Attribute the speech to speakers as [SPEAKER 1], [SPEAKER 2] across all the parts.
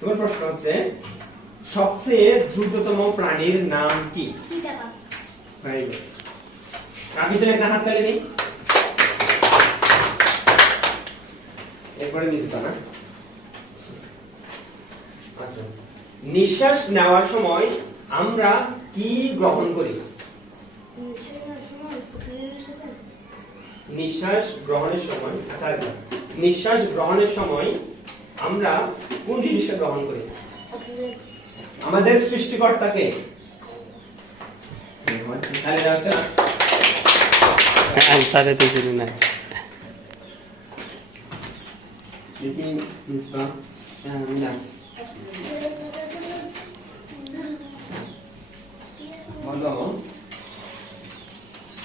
[SPEAKER 1] তোমার প্রশ্ন হচ্ছে সবচেয়ে দ্রুততম প্রাণীর নাম কি? ভেরি গুড আমি একটা হাত তালি দিই? এরপরে মিস না আচ্ছা নিঃশ্বাস নেওয়ার সময় আমরা কি গ্রহণ করি? নিঃশ্বাস গ্রহণের সময় আচ্ছা নিঃশ্বাস গ্রহণের সময় আমরা কোন জিনিসটা গ্রহণ করি? আমাদের সৃষ্টিকর্তাকে। তাহলে তো।
[SPEAKER 2] আনসারে তো
[SPEAKER 1] দেখি মিসবা মিনাস বলো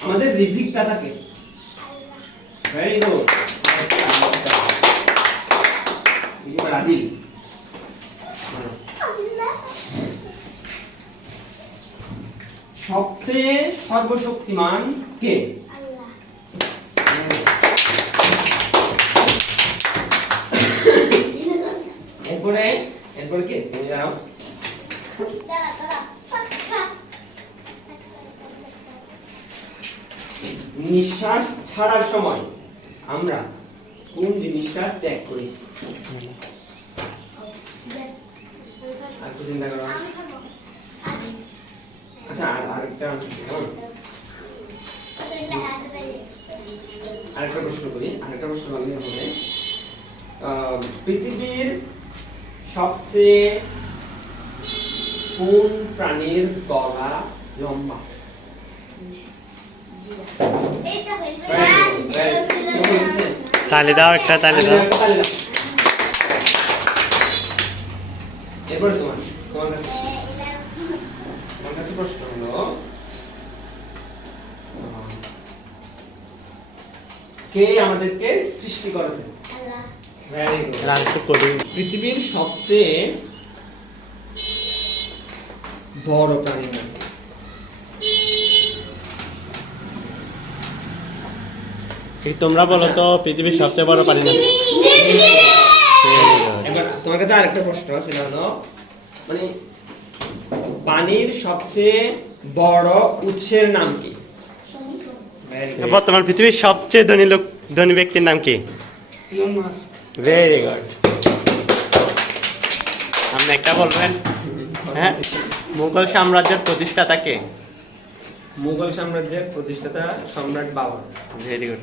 [SPEAKER 1] আমাদের রিজিকটা থাকে। ভেরি গুড আদিল সবচেয়ে সর্বশক্তিমান কে? এরপরে এরপরে কে? তুমি জানাও নিঃশ্বাস ছাড়ার সময় আমরা কোন জিনিসটা ত্যাগ করি আর চিন্তা আচ্ছা আর আরেকটা প্রশ্ন করি প্রশ্ন করলে হবে পৃথিবীর সবচেয়ে কোন প্রাণীর গলা লম্বা
[SPEAKER 3] এইটা
[SPEAKER 2] তালি দাও একটা তালি দাও।
[SPEAKER 1] তোমার তোমার কাছে আমার কাছে প্রশ্ন হলো কে আমাদেরকে সৃষ্টি পৃথিবীর সবচেয়ে বড় প্রাণী নাম কি?
[SPEAKER 2] এই তোমরা বলো তো পৃথিবীর সবচেয়ে বড় পানি নদী?
[SPEAKER 1] তোমার কাছে আরেকটা প্রশ্ন সেটা হলো মানে পানির সবচেয়ে বড় উৎসের নাম কি?
[SPEAKER 2] বর্তমান পৃথিবীর সবচেয়ে ধনী লোক ধনী ব্যক্তির নাম কি? ভেরি গুড আপনি একটা বলবেন? হ্যাঁ? মুঘল সাম্রাজ্যের প্রতিষ্ঠাতা কে?
[SPEAKER 1] মুঘল সাম্রাজ্যের প্রতিষ্ঠাতা সম্রাট বাবর।
[SPEAKER 2] ভেরি গুড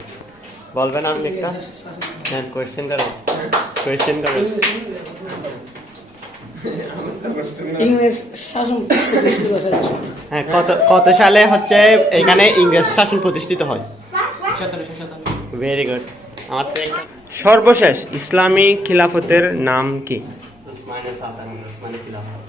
[SPEAKER 2] বলবেন আপনি একটা? হ্যাঁ কোয়েশ্চেন করো। কোয়েশ্চেন করো।
[SPEAKER 1] আমার তো প্রশ্ন না।
[SPEAKER 4] ইংরেজ শাসন প্রতিষ্ঠিত হয়েছে।
[SPEAKER 2] হ্যাঁ কত কত সালে হচ্ছে এখানে ইংরেজ শাসন প্রতিষ্ঠিত হয়? ভেরি গুড আমার তো একটা সর্বশেষ ইসলামী খিলাফতের নাম কি? উসমানে খিলাফত।